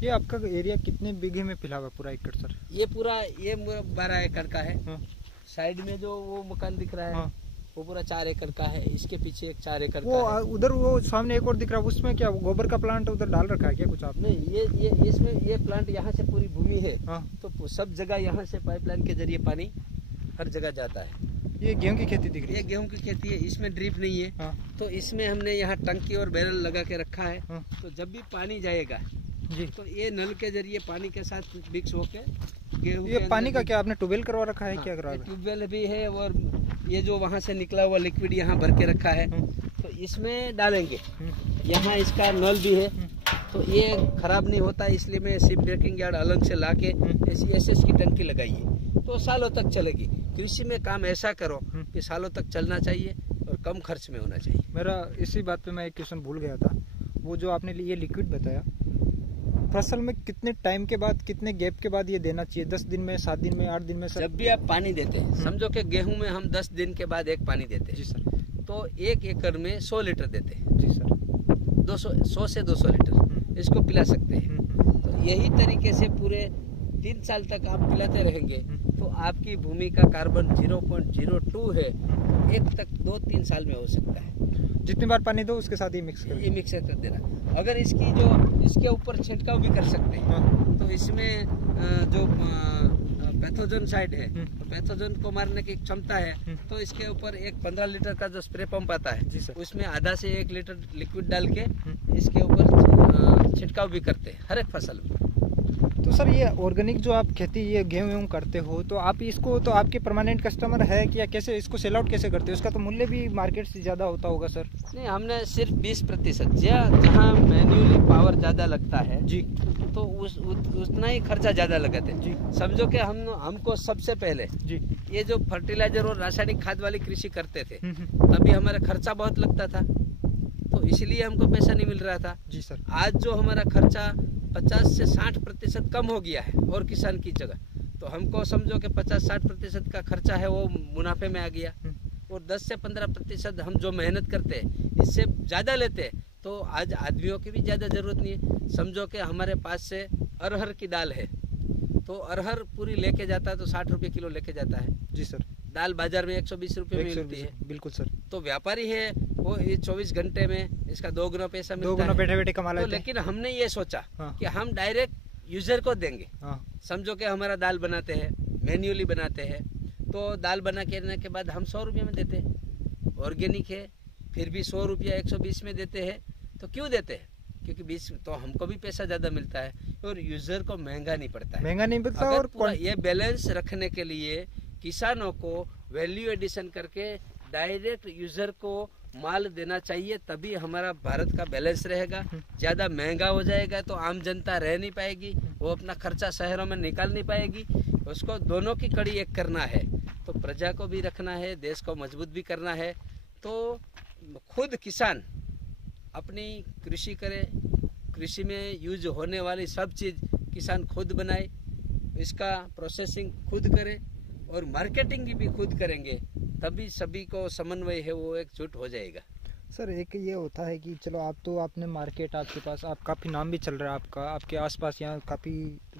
ये आपका एरिया कितने बीघे में फैला हुआ पूरा एकड़ सर? ये पूरा 12 एकड़ का है। साइड में जो वो मकान दिख रहा है वो पूरा 4 एकड़ का है। इसके पीछे एक 4 एकड़ वो का है। उधर वो सामने एक और दिख रहा है, उसमें क्या गोबर का प्लांट उधर डाल रखा है क्या कुछ आपने? नहीं, ये इसमें ये प्लांट यहाँ से पूरी भूमि है। तो सब जगह यहाँ से पाइपलाइन के जरिए पानी हर जगह जाता है। ये गेहूं की खेती दिख रही है? ये गेहूं की खेती है, इसमें ड्रिप नहीं है। तो इसमें हमने यहाँ टंकी और बैरल लगा के रखा है। तो जब भी पानी जाएगा जी, तो ये नल के जरिए पानी के साथ मिक्स होके गेहूं। ये पानी का क्या आपने ट्यूबवेल करवा रखा है? क्या करवा? ट्यूबवेल भी है और ये जो वहाँ से निकला हुआ लिक्विड यहाँ भर के रखा है तो इसमें डालेंगे। यहाँ इसका नल भी है तो ये खराब नहीं होता, इसलिए मैं सिप ब्रेकिंग यार्ड अलग से ला के ऐसी एसएस की टंकी लगाई है तो सालों तक चलेगी। कृषि में काम ऐसा करो कि सालों तक चलना चाहिए और कम खर्च में होना चाहिए। मेरा इसी बात पे मैं एक क्वेश्चन भूल गया था, वो जो आपने ये लिक्विड बताया, फसल में कितने टाइम के बाद, कितने गैप के बाद ये देना चाहिए? 10 दिन में, 7 दिन में, 8 दिन में सर? जब भी आप पानी देते हैं, समझो कि गेहूं में हम 10 दिन के बाद एक पानी देते हैं। जी सर। तो 1 एकड़ में 100 लीटर देते हैं। जी सर। 100 से 200 लीटर इसको पिला सकते हैं। तो यही तरीके से पूरे 3 साल तक आप पिलाते रहेंगे तो आपकी भूमि का कार्बन 0.02 है, 1 तक 2-3 साल में हो सकता है। जितनी बार पानी दो उसके साथ ही मिक्स कर, ये मिक्स कर देना। अगर इसके ऊपर छिड़काव भी कर सकते हैं तो इसमें जो पैथोजन साइड है तो पैथोजन को मारने की क्षमता है। तो इसके ऊपर एक 15 लीटर का जो स्प्रे पंप आता है जी सर, उसमें आधा से 1 लीटर लिक्विड डाल के इसके ऊपर छिड़काव भी करते हैं हर एक फसल में। तो सर ये ऑर्गेनिक जो आप खेती ये गेहूं करते हो तो आप इसको, तो आपके परमानेंट कस्टमर है कि या कैसे इसको सेल आउट कैसे करते हो? इसका तो मूल्य भी मार्केट से ज़्यादा होता होगा सर? नहीं, हमने सिर्फ 20% जहाँ मैन्युअली पावर ज़्यादा लगता है जी तो उतना ही खर्चा ज़्यादा लगाते हैं जी। समझो कि हमको सबसे पहले जी ये जो फर्टिलाइजर और रासायनिक खाद वाली कृषि करते थे तभी हमारा खर्चा बहुत लगता था तो इसलिए हमको पैसा नहीं मिल रहा था जी सर। आज जो हमारा खर्चा 50 से 60% कम हो गया है और किसान की जगह, तो हमको समझो कि 50-60% का खर्चा है वो मुनाफे में आ गया और 10 से 15% हम जो मेहनत करते हैं इससे ज़्यादा लेते हैं तो आज आदमियों की भी ज़्यादा ज़रूरत नहीं है। समझो कि हमारे पास से अरहर की दाल है तो अरहर पूरी लेके जाता है तो 60 रुपये किलो लेके जाता है जी सर। दाल बाजार में 120 रुपये में मिलती है। बिल्कुल सर। तो व्यापारी है वो 24 घंटे में इसका 2 गुना पैसा मिलता है, 2 गुना बैठे बैठे कमा लेते हैं। लेकिन हमने ये सोचा कि हम डायरेक्ट यूजर को देंगे। समझो कि हमारा दाल बनाते हैं, मैन्युअली बनाते हैं तो दाल बना के बाद हम 100 रुपये में देते हैं। ऑर्गेनिक है फिर भी 100 रुपया 120 में देते हैं। तो क्यों देते हैं? क्योंकि 20 तो हमको भी पैसा ज़्यादा मिलता है और यूजर को महंगा नहीं पड़ता है। और ये बैलेंस रखने के लिए किसानों को वैल्यू एडिशन करके डायरेक्ट यूजर को माल देना चाहिए, तभी हमारा भारत का बैलेंस रहेगा। ज़्यादा महंगा हो जाएगा तो आम जनता रह नहीं पाएगी, वो अपना खर्चा शहरों में निकाल नहीं पाएगी। उसको दोनों की कड़ी एक करना है तो प्रजा को भी रखना है, देश को मजबूत भी करना है। तो खुद किसान अपनी कृषि करे, कृषि में यूज होने वाली सब चीज़ किसान खुद बनाए, इसका प्रोसेसिंग खुद करे और मार्केटिंग भी खुद करेंगे, तभी सभी को समन्वय है वो एकजुट हो जाएगा। सर एक ये होता है कि चलो आप तो आपने मार्केट आपके पास, आप काफ़ी नाम भी चल रहा है आपका, आपके आसपास यहाँ काफ़ी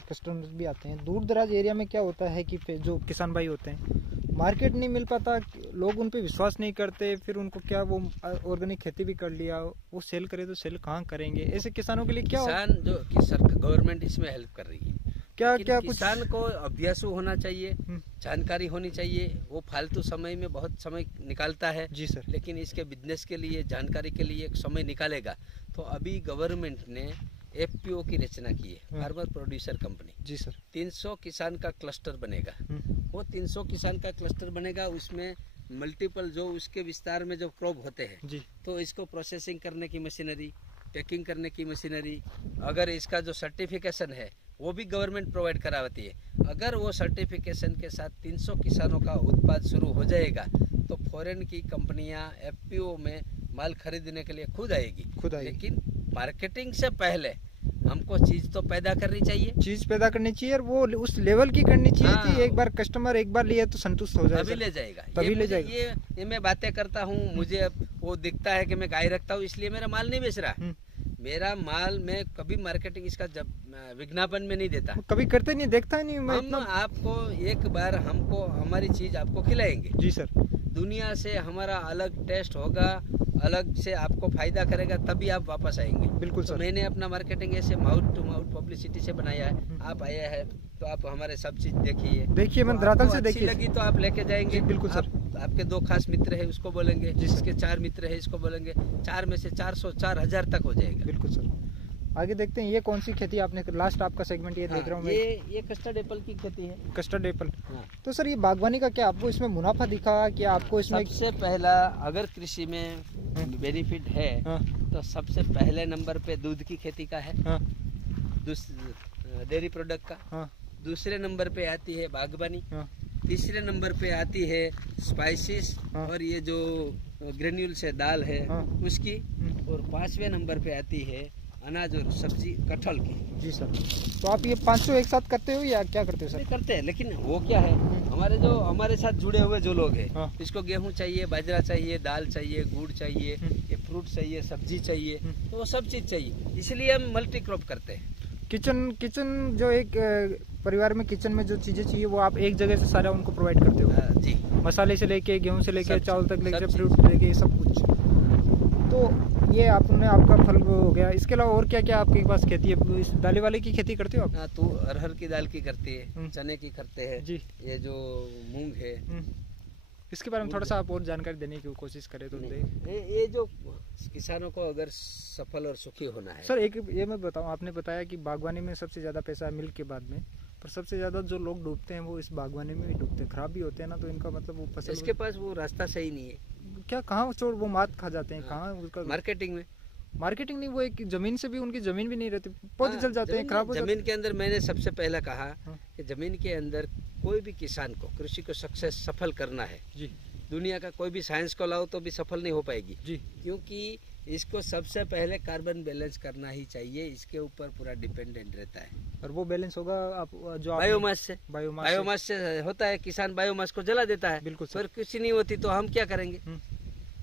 कस्टमर्स भी आते हैं। दूर दराज एरिया में क्या होता है कि जो किसान भाई होते हैं मार्केट नहीं मिल पाता, लोग उन पे विश्वास नहीं करते, फिर उनको क्या वो ऑर्गेनिक खेती भी कर लिया, वो सेल करे तो सेल कहाँ करेंगे? ऐसे किसानों के लिए क्या किसान जो कि सरकार गवर्नमेंट इसमें हेल्प कर रही है, क्या किसान को अभ्यासु होना चाहिए, जानकारी होनी चाहिए। वो फालतू समय में बहुत समय निकालता है जी सर, लेकिन इसके बिजनेस के लिए जानकारी के लिए एक समय निकालेगा। तो अभी गवर्नमेंट ने FPO की रचना की है, फार्मर प्रोड्यूसर कंपनी जी सर। 300 किसान का क्लस्टर बनेगा। वो 300 किसान का क्लस्टर बनेगा, उसमें मल्टीपल जो उसके विस्तार में जो क्रॉप होते हैं जी, तो इसको प्रोसेसिंग करने की मशीनरी, पैकिंग करने की मशीनरी, अगर इसका जो सर्टिफिकेशन है वो भी गवर्नमेंट प्रोवाइड कराती है। अगर वो सर्टिफिकेशन के साथ 300 किसानों का उत्पाद शुरू हो जाएगा तो फॉरेन की कंपनियां FPO में माल खरीदने के लिए खुद आएगी। लेकिन मार्केटिंग से पहले हमको चीज तो पैदा करनी चाहिए, और वो उस लेवल की करनी चाहिए कि एक बार कस्टमर एक बार लिया तो संतुष्ट हो जाए, तभी ले जाएगा। ये मैं बातें करता हूँ, मुझे वो दिखता है कि मैं गाय रखता हूँ इसलिए मेरा माल नहीं बेच रहा, मेरा माल मैं कभी मार्केटिंग इसका जब विज्ञापन में नहीं देता, कभी करते नहीं, देखता ही नहीं मैं। हम आपको एक बार हमको हमारी चीज आपको खिलाएंगे जी सर। दुनिया से हमारा अलग टेस्ट होगा, अलग से आपको फायदा करेगा, तभी आप वापस आएंगे। बिल्कुल तो सर। मैंने अपना मार्केटिंग ऐसे माउथ टू माउथ पब्लिसिटी से बनाया है। आप आया है तो आप हमारे सब चीज देखिए मैं धरातल से देखिए, लगी तो आप लेके जाएंगे। बिल्कुल सर। आपके 2 खास मित्र है उसको बोलेंगे, जिसके 4 मित्र है इसको बोलेंगे, 4 में से 400 4000 तक हो जाएगा। बिल्कुल सर। आगे देखते हैं, ये कौन सी खेती आपने लास्ट आपका सेगमेंट ये देख रहा हूँ मैं, ये कस्टर्ड एप्पल की खेती है। Custard Apple. तो सर ये बागवानी का क्या आपको इसमें मुनाफा दिखा कि आपको इसमें? सबसे पहला अगर कृषि में बेनिफिट है तो सबसे पहले नंबर पे दूध की खेती का है, डेयरी प्रोडक्ट का, दूसरे नंबर पे आती है बागवानी, तीसरे नंबर पे आती है स्पाइसेस और ये जो ग्रेन्यूल से दाल है उसकी, और 5वें नंबर पे आती है अनाज और सब्जी कटहल की। जी सर। तो आप ये 500 एक साथ करते हो या क्या करते हो सर? करते हैं, लेकिन वो क्या है, हमारे साथ जुड़े हुए जो लोग हैं, इसको गेहूं चाहिए, बाजरा चाहिए, दाल चाहिए, गुड़ चाहिए, ये फ्रूट चाहिए, सब्जी चाहिए, तो वो सब चीज चाहिए, इसलिए हम मल्टी क्रॉप करते हैं। किचन जो एक परिवार में किचन में जो चीजें चाहिए वो आप एक जगह से सारा उनको प्रोवाइड करते हो? जी। मसाले से लेके, गेहूं से लेके, चावल तक लेके, फ्रूट लेके, सब कुछ। तो ये आपका फल हो गया। इसके अलावा और क्या क्या आपके पास खेती है? इस दाली वाले की खेती करते हो आप? तो अरहर की दाल की करती है, चने की करते हैं जी, ये जो मूंग है। इसके बारे में थोड़ा सा आप और जानकारी देने की कोशिश करें तो ये जो किसानों को अगर सफल और सुखी होना है सर, एक ये मैं बताऊं, आपने बताया कि बागवानी में सबसे ज्यादा पैसा है मिल्क के बाद में, पर सबसे ज्यादा जो लोग डूबते हैं वो इस बागवानी में भी डूबते हैं, खराब भी होते हैं ना, तो इनका मतलब वो फसल इसके पास वो रास्ता सही नहीं है क्या, कहाँ चोर वो मात खा जाते हैं, कहाँ उसका मार्केटिंग नहीं, वो एक जमीन से भी, उनकी जमीन भी नहीं रहती, पौधे जल जाते हैं, खराब हो जाते हैं। जमीन के अंदर मैंने सबसे पहला कहा कि जमीन के अंदर कोई भी किसान को कृषि को सफल करना है जी, दुनिया का कोई भी साइंस को लाओ तो भी सफल नहीं हो पाएगी जी, क्योंकि इसको सबसे पहले कार्बन बैलेंस करना ही चाहिए, इसके ऊपर पूरा डिपेंडेंट रहता है। और वो बैलेंस होगा जो बायोमास से होता है, किसान बायोमास को जला देता है। बिल्कुल सर। कृषि नहीं होती तो हम क्या करेंगे?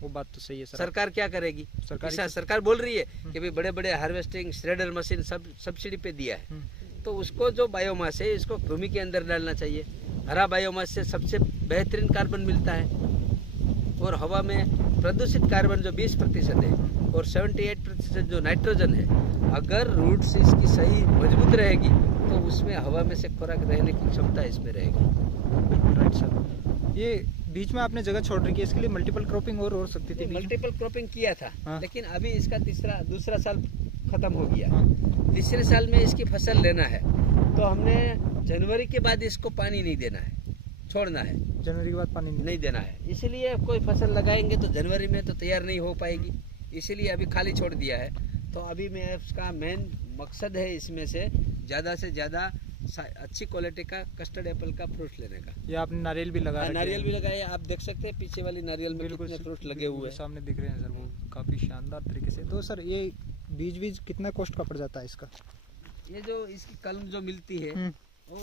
वो बात तो सही है सर। सरकार क्या करेगी? सरकार बोल रही है कि भाई बड़े बड़े हार्वेस्टिंग श्रेडर मशीन सब सब्सिडी पे दिया है, तो उसको जो बायोमास है इसको भूमि के अंदर डालना चाहिए। हरा बायोमास से सबसे बेहतरीन कार्बन मिलता है, और हवा में प्रदूषित कार्बन जो 20% है और 78% जो नाइट्रोजन है, अगर रूट्स इसकी सही मजबूत रहेगी तो उसमें हवा में से खुराक रहने की क्षमता इसमें रहेगी। Right sir. ये बीच में आपने जगह छोड़ रखी है, इसके लिए मल्टीपल क्रॉपिंग और हो सकती थी? मल्टीपल क्रॉपिंग किया था, लेकिन अभी इसका दूसरा साल खत्म हो गया। तीसरे साल में इसकी फसल लेना है तो हमने जनवरी के बाद इसको पानी नहीं देना है, छोड़ना है। जनवरी के बाद पानी नहीं देना है, इसीलिए कोई फसल लगाएंगे तो जनवरी में तो तैयार नहीं हो पाएगी, इसीलिए अभी खाली छोड़ दिया है। तो अभी मैं इसका मेन मकसद है इसमें से ज़्यादा अच्छी क्वालिटी का कस्टर्ड एप्पल का फ्रूट लेने का। ये आपने नारियल भी लगाया? नारियल भी लगाया, आप देख सकते हैं पीछे वाली नारियल में कितने फ्रूट लगे हुए हैं, सामने दिख रहे हैं सर, वो काफ़ी शानदार तरीके से। तो सर ये बीज कितना कॉस्ट का पड़ जाता है इसका? ये जो इसकी कलम जो मिलती है वो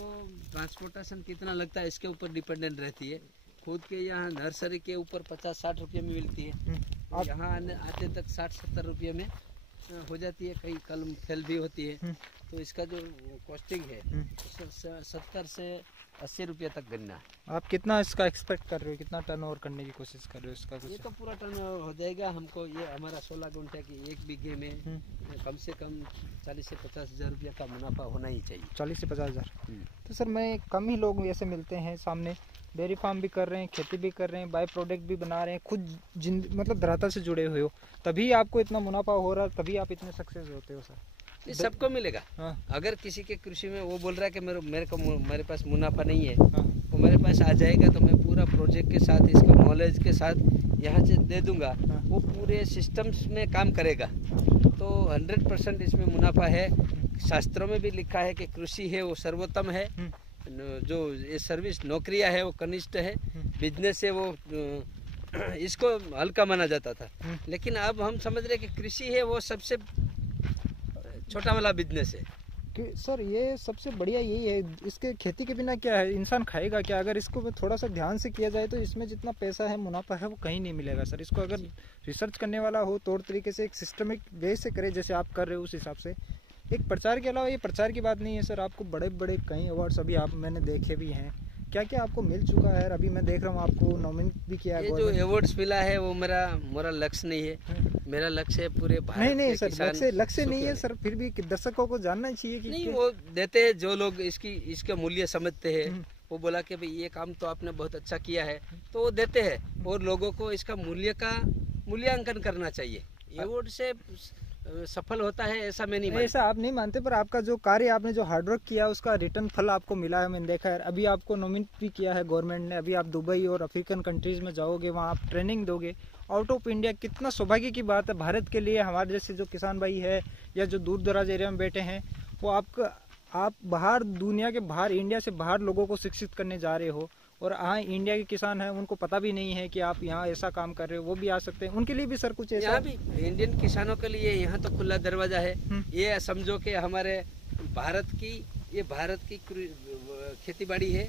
ट्रांसपोर्टेशन कितना लगता है इसके ऊपर डिपेंडेंट रहती है। खुद के यहाँ नर्सरी के ऊपर 50-60 रुपये में मिलती है, यहाँ आते तक 60-70 रुपये में हो जाती है, कई कलम फेल भी होती है। तो इसका जो कॉस्टिंग है 70 से 80 रुपये तक गन्ना है। आप कितना इसका एक्सपेक्ट कर रहे हो, कितना टर्नओवर करने की कोशिश कर रहे हो इसका? ये तो पूरा टर्नओवर हो जाएगा हमको। ये हमारा 16 गुंठे की 1 बीघे में कम से कम 40 से 50 हज़ार रुपया का मुनाफा होना ही चाहिए। 40 से 50 हज़ार। तो सर मैं कम ही लोग ऐसे मिलते हैं सामने, डेयरी फार्म भी कर रहे हैं, खेती भी कर रहे हैं, बाय प्रोडक्ट भी बना रहे हैं, खुद मतलब धरातल से जुड़े हुए हो, तभी आपको इतना मुनाफा हो रहा है, तभी आप इतने सक्सेस होते हो सर। ये सबको मिलेगा। अगर किसी के कृषि में वो बोल रहा है कि मेरे पास मुनाफा नहीं है, वो मेरे पास आ जाएगा तो मैं पूरा प्रोजेक्ट के साथ, इसके नॉलेज के साथ यहाँ से दे दूंगा, वो पूरे सिस्टम्स में काम करेगा तो 100% इसमें मुनाफा है। शास्त्रों में भी लिखा है कि कृषि है वो सर्वोत्तम है, जो ये सर्विस नौकरियां है वो कनिष्ठ है, बिजनेस है वो इसको हल्का माना जाता था, लेकिन अब हम समझ रहे कि कृषि है वो सबसे छोटा वाला बिजनेस है, कि सर ये सबसे बढ़िया यही है, इसके खेती के बिना क्या है, इंसान खाएगा क्या? अगर इसको थोड़ा सा ध्यान से किया जाए तो इसमें जितना पैसा है, मुनाफा है, वो कहीं नहीं मिलेगा सर। इसको अगर रिसर्च करने वाला हो, तौर तरीके से एक सिस्टमिक वे से करे जैसे आप कर रहे हो, उस हिसाब से। एक प्रचार के अलावा ये प्रचार की बात नहीं है सर, आपको बड़े बड़े कई अवार्ड्स अभी आप मैंने देखे भी हैं, क्या क्या आपको मिल चुका है? अभी मैं देख रहा हूँ आपको नॉमिनेट भी किया है। ये जो अवार्ड्स मिला है वो मेरा लक्ष्य नहीं है। मेरा लक्ष्य है पूरे भारत नहीं सर, लक्ष्य नहीं है सर, फिर भी दर्शकों को जानना चाहिए कि नहीं, वो देते हैं जो लोग इसका मूल्य समझते हैं। वो बोला कि भाई ये काम तो आपने बहुत अच्छा किया है, तो वो देते हैं। और लोगों को इसका मूल्यांकन करना चाहिए। अवार्ड से सफल होता है ऐसा मैं नहीं मानता। ऐसा आप नहीं मानते, पर आपका जो कार्य, आपने जो हार्डवर्क किया, उसका रिटर्न फल आपको मिला है, मैंने देखा है। अभी आपको नॉमिनेट भी किया है गवर्नमेंट ने। अभी आप दुबई और अफ्रीकन कंट्रीज में जाओगे, वहाँ आप ट्रेनिंग दोगे आउट ऑफ इंडिया। कितना सौभाग्य की बात है भारत के लिए। हमारे जैसे जो किसान भाई है या जो दूर दराज एरिया में बैठे हैं, वो आप बाहर, दुनिया के बाहर, इंडिया से बाहर लोगों को शिक्षित करने जा रहे हो। और हाँ, इंडिया के किसान हैं, उनको पता भी नहीं है कि आप यहाँ ऐसा काम कर रहे हो, वो भी आ सकते हैं। उनके लिए भी सर कुछ ऐसा? यहाँ भी इंडियन किसानों के लिए यहाँ तो खुला दरवाजा है। ये समझो कि हमारे भारत की खेती बाड़ी है।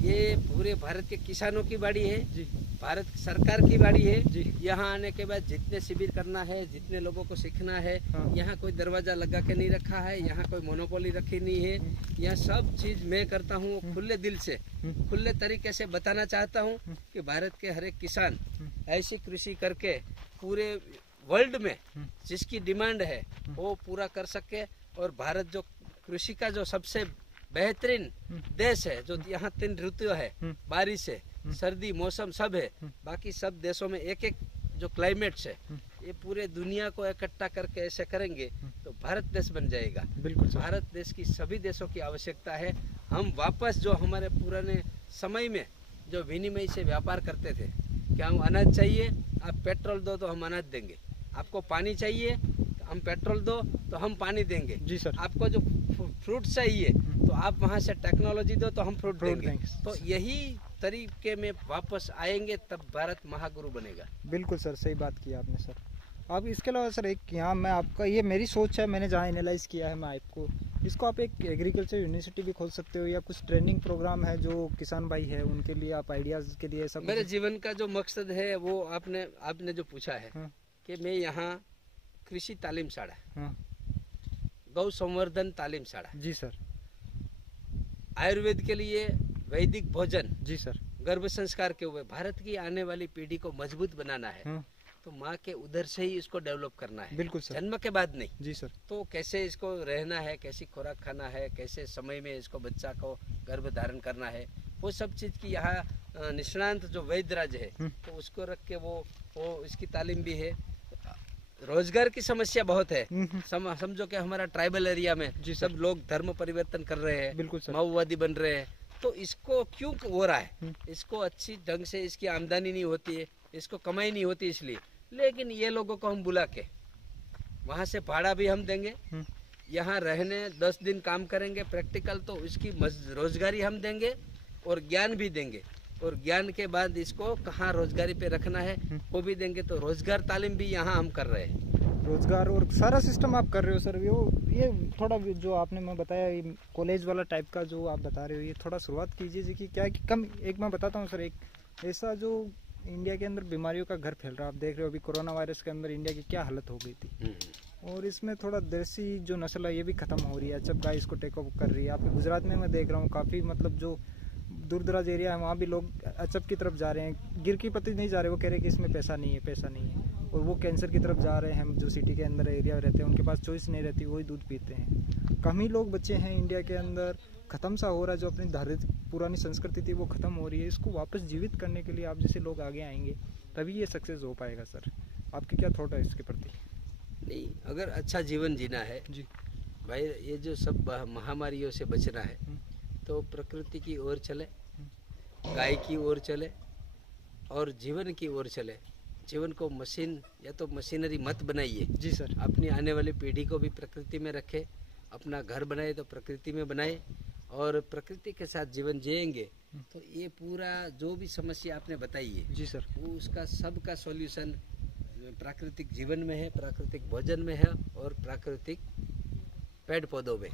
ये पूरे भारत के किसानों की बाड़ी है जी। भारत सरकार की बाड़ी है जी। यहाँ आने के बाद जितने शिविर करना है, जितने लोगों को सीखना है, यहाँ कोई दरवाजा लगा के नहीं रखा है, यहाँ कोई मोनोपोली रखी नहीं है। यहाँ सब चीज मैं करता हूँ खुले दिल से, खुले तरीके से बताना चाहता हूँ कि भारत के हर एक किसान ऐसी कृषि करके पूरे वर्ल्ड में जिसकी डिमांड है वो पूरा कर सके। और भारत जो कृषि का जो सबसे बेहतरीन देश है, जो यहाँ 3 ऋतु है, बारिश है, सर्दी, मौसम सब है। बाकी सब देशों में एक एक जो क्लाइमेट्स है, ये पूरे दुनिया को इकट्ठा करके ऐसे करेंगे तो भारत देश बन जाएगा। बिल्कुल, भारत देश की सभी देशों की आवश्यकता है। हम वापस जो हमारे पुराने समय में जो विनिमय से व्यापार करते थे, कि हम अनाज चाहिए, आप पेट्रोल दो तो हम अनाज देंगे, आपको पानी चाहिए हम पेट्रोल दो तो हम पानी देंगे जी सर, आपको जो फ्रूट चाहिए तो आप वहाँ से टेक्नोलॉजी दो तो हम फ्रूट देंगे। तो यही तरीके में वापस आएंगे तब भारत महागुरु बनेगा। बिल्कुल सर, सही बात की आपने सर। अब इसके अलावा सर एक यहाँ मैं आपका, ये मेरी सोच है, मैंने जहाँ एनालाइज किया है, मैं आपको इसको आप एक एग्रीकल्चर यूनिवर्सिटी भी खोल सकते हो, या कुछ ट्रेनिंग प्रोग्राम है जो किसान भाई है उनके लिए आप आइडियाज के लिए सब। मेरे जीवन का जो मकसद है वो आपने जो पूछा है कि मैं यहाँ कृषि तालीम शाला, गौ संवर्धन तालीम शाला जी सर, आयुर्वेद के लिए वैदिक भोजन जी सर, गर्भ संस्कार के हुए भारत की आने वाली पीढ़ी को मजबूत बनाना है तो माँ के उधर से ही इसको डेवलप करना है। बिल्कुल सर, जन्म के बाद नहीं जी सर। तो कैसे इसको रहना है, कैसी खुराक खाना है, कैसे समय में इसको बच्चा को गर्भ धारण करना है, वो सब चीज की यहाँ निष्णांत जो वैद्यराज है तो उसको रख के वो इसकी तालीम भी है। रोजगार की समस्या बहुत है। समझो कि हमारा ट्राइबल एरिया में सब लोग धर्म परिवर्तन कर रहे हैं, बिल्कुल माओवादी बन रहे हैं। तो इसको क्यों हो रहा है? इसको अच्छी ढंग से इसकी आमदनी नहीं होती है, इसको कमाई नहीं होती इसलिए। लेकिन ये लोगों को हम बुला के वहाँ से भाड़ा भी हम देंगे, यहाँ रहने 10 दिन काम करेंगे प्रैक्टिकल, तो इसकी रोजगारी हम देंगे और ज्ञान भी देंगे। और ज्ञान के बाद इसको कहाँ रोजगारी पे रखना है वो भी देंगे। तो रोजगार तालीम भी यहाँ हम कर रहे हैं। रोजगार और सारा सिस्टम आप कर रहे हो सर। ये थोड़ा जो आपने मैं बताया कॉलेज वाला टाइप का जो आप बता रहे हो, ये थोड़ा शुरुआत कीजिए कि क्या कि कम। एक मैं बताता हूँ सर, एक ऐसा जो इंडिया के अंदर बीमारियों का घर फैल रहा है, आप देख रहे हो अभी कोरोना वायरस के अंदर इंडिया की क्या हालत हो गई थी। और इसमें थोड़ा देसी जो नस्ल है ये भी खत्म हो रही है, जब गाय इसको टेक ओवर कर रही है। आपके गुजरात में मैं देख रहा हूँ काफ़ी, मतलब जो दूर दराज एरिया है वहाँ भी लोग अचब की तरफ जा रहे हैं, गिर की पत्ती नहीं जा रहे, वो कह रहे हैं कि इसमें पैसा नहीं है, पैसा नहीं है। और वो कैंसर की तरफ जा रहे हैं। हम जो सिटी के अंदर एरिया रहते हैं उनके पास चॉइस नहीं रहती, वही दूध पीते हैं। कम ही लोग बच्चे हैं इंडिया के अंदर, ख़त्म सा हो रहा है। जो अपनी धारित पुरानी संस्कृति थी वो ख़त्म हो रही है। इसको वापस जीवित करने के लिए आप जैसे लोग आगे आएंगे तभी ये सक्सेस हो पाएगा सर। आपकी क्या थॉट है इसके प्रति? नहीं, अगर अच्छा जीवन जीना है जी भाई, ये जो सब महामारियों से बचना है तो प्रकृति की ओर चले, गाय की ओर चले और जीवन की ओर चले। जीवन को मशीन या तो मशीनरी मत बनाइए जी सर। अपनी आने वाली पीढ़ी को भी प्रकृति में रखे, अपना घर बनाए तो प्रकृति में बनाए और प्रकृति के साथ जीवन जिएंगे तो ये पूरा जो भी समस्या आपने बताई है जी सर, वो उसका सबका सॉल्यूशन प्राकृतिक जीवन में है, प्राकृतिक भोजन में है और प्राकृतिक पेड़ पौधों में।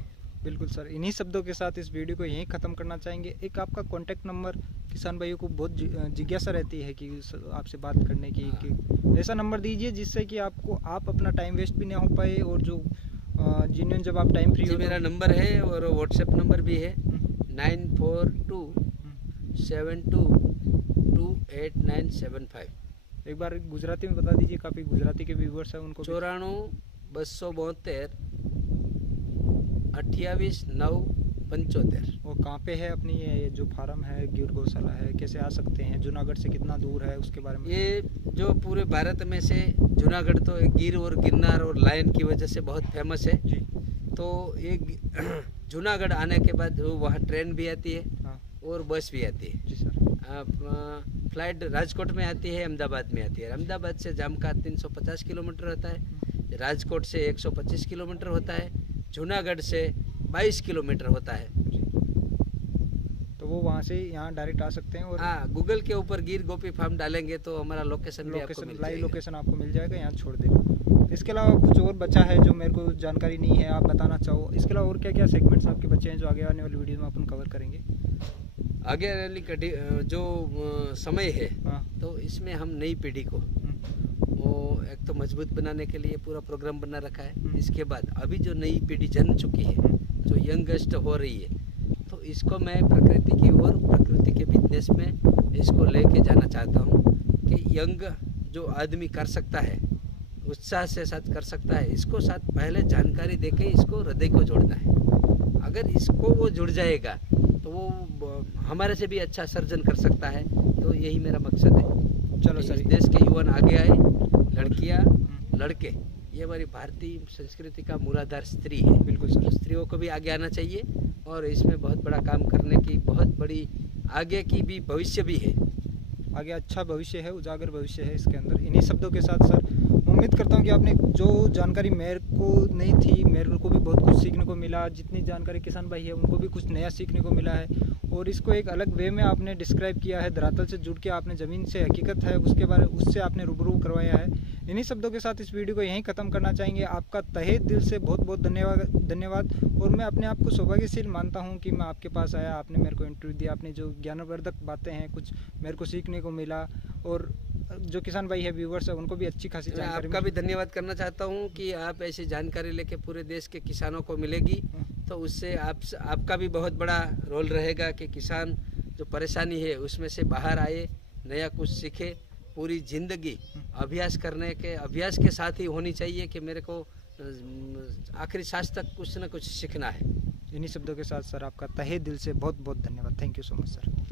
बिल्कुल सर, इन्हीं शब्दों के साथ इस वीडियो को यहीं ख़त्म करना चाहेंगे। एक आपका कॉन्टैक्ट नंबर, किसान भाइयों को बहुत जिज्ञासा रहती है कि आपसे बात करने की, कि ऐसा नंबर दीजिए जिससे कि आप अपना टाइम वेस्ट भी ना हो पाए, और जो जिन्हें जब आप टाइम फ्री हो। मेरा नंबर है और व्हाट्सएप नंबर भी है 9427228975। एक बार गुजराती में बता दीजिए, काफ़ी गुजराती के व्यूवर्स हैं उनको। 94 272 28 9 75। वो कहाँ पे है अपनी ये जो फार्म है, गिर गौशाला है, कैसे आ सकते हैं, जूनागढ़ से कितना दूर है, उसके बारे में? ये जो पूरे भारत में से जूनागढ़ तो गिर और गिरनार और लायन की वजह से बहुत फेमस है जी। तो एक जूनागढ़ आने के बाद वहाँ ट्रेन भी आती है। हाँ। और बस भी आती है। जी सर। फ्लाइट राजकोट में आती है, अहमदाबाद में आती है। अहमदाबाद से जामका 350 किलोमीटर होता है, राजकोट से 125 किलोमीटर होता है, जूनागढ़ से 22 किलोमीटर होता है। तो वो वहाँ से यहाँ डायरेक्ट आ सकते हैं। और हाँ, गूगल के ऊपर गिर गोपी फार्म डालेंगे तो हमारा लोकेशन लाइव लोकेशन आपको मिल जाएगा, यहाँ छोड़ देगा। इसके अलावा कुछ और बचा है जो मेरे को जानकारी नहीं है, आप बताना चाहो? इसके अलावा और क्या क्या सेगमेंट्स आपके बच्चे हैं जो आगे आने वाली वीडियो में अपन कवर करेंगे? आगे वाली जो समय है, हाँ। तो इसमें हम नई पीढ़ी को वो एक तो मजबूत बनाने के लिए पूरा प्रोग्राम बना रखा है। इसके बाद अभी जो नई पीढ़ी जन्म चुकी है, जो यंगेस्ट हो रही है, तो इसको मैं प्रकृति की ओर, प्रकृति के बिजनेस में इसको लेके जाना चाहता हूँ कि यंग जो आदमी कर सकता है, उत्साह से साथ कर सकता है, इसको साथ पहले जानकारी देके इसको हृदय को जोड़ना है। अगर इसको वो जुड़ जाएगा तो वो हमारे से भी अच्छा सर्जन कर सकता है। तो यही मेरा मकसद है। चलो सर, देश के युवा आगे आए, लड़कियां लड़के, ये हमारी भारतीय संस्कृति का मूलाधार स्त्री है। बिल्कुल सर, स्त्रियों को भी आगे आना चाहिए और इसमें बहुत बड़ा काम करने की बहुत बड़ी आगे की भी भविष्य भी है। आगे अच्छा भविष्य है, उजागर भविष्य है इसके अंदर। इन्हीं शब्दों के साथ सर उम्मीद करता हूँ कि आपने जो जानकारी मेरे को नहीं थी, मेरे को भी बहुत कुछ सीखने को मिला। जितनी जानकारी किसान भाई है उनको भी कुछ नया सीखने को मिला है, और इसको एक अलग वे में आपने डिस्क्राइब किया है। धरातल से जुड़ के आपने ज़मीन से हकीकत है उससे आपने रूबरू करवाया है। इन्हीं शब्दों के साथ इस वीडियो को यहीं ख़त्म करना चाहेंगे। आपका तहे दिल से बहुत बहुत धन्यवाद। और मैं अपने आप को सौभाग्यशील मानता हूँ कि मैं आपके पास आया, आपने मेरे को इंटरव्यू दिया, आपने जो ज्ञानवर्धक बातें हैं कुछ मेरे को सीखने को मिला, और जो किसान भाई है, व्यूवर्स है, उनको भी अच्छी खासी जानकारी। आपका भी धन्यवाद करना चाहता हूँ कि आप ऐसी जानकारी लेके पूरे देश के किसानों को मिलेगी, तो उससे आपका भी बहुत बड़ा रोल रहेगा कि किसान जो परेशानी है उसमें से बाहर आए, नया कुछ सीखे। पूरी जिंदगी अभ्यास के साथ ही होनी चाहिए कि मेरे को आखिरी सांस तक कुछ न कुछ सीखना है। इन्हीं शब्दों के साथ सर आपका तहे दिल से बहुत बहुत धन्यवाद। Thank you so much sir.